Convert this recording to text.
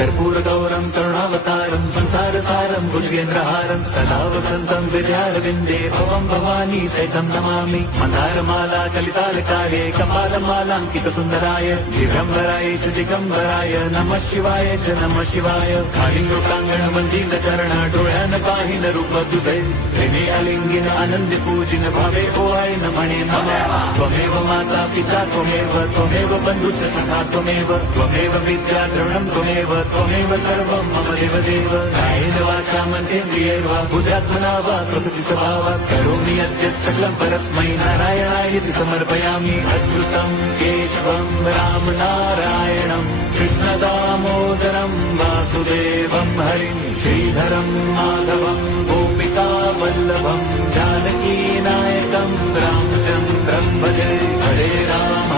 कर्पूरगौरं करुणावतारं संसारसारं भुजगेन्द्रहारं सदा वसन्तं विद्यारविन्दे भवं भवानी सहितं नमामि। मन्दारमाला कलितालकारे कपालमालाङ्कितसुन्दराय दिगम्बराय च दिगम्बराय नमः शिवाय च नमः शिवाय। कालिङ्गोटाङ्गण वन्दित चरण डोळ्यान पाहिन रूप तुझे प्रेमे अलिंगिन आनंद पूजिन भावे ओवाय नमणे नमः। त्वमेव माता पिता त्वमेव बन्धुश्च सखा त्वमेव विद्या द्रविणं त्वमेव सर्वं मम देवदेव। कायेन वाचा मनसेन्द्रियैर्वा बुद्ध्यात्मना वा प्रकृति स्वभावात् करोमि यद्यत् सकलं परस्मै नारायणायति समर्पयामि। अच्युतं केशवं राम नारायणं कृष्णदामोदरं वासुदेवं हरिं श्रीधरं माधवं गोपिका वल्लभं जानकीनायकं रामचन्द्रं भजे। हरे राम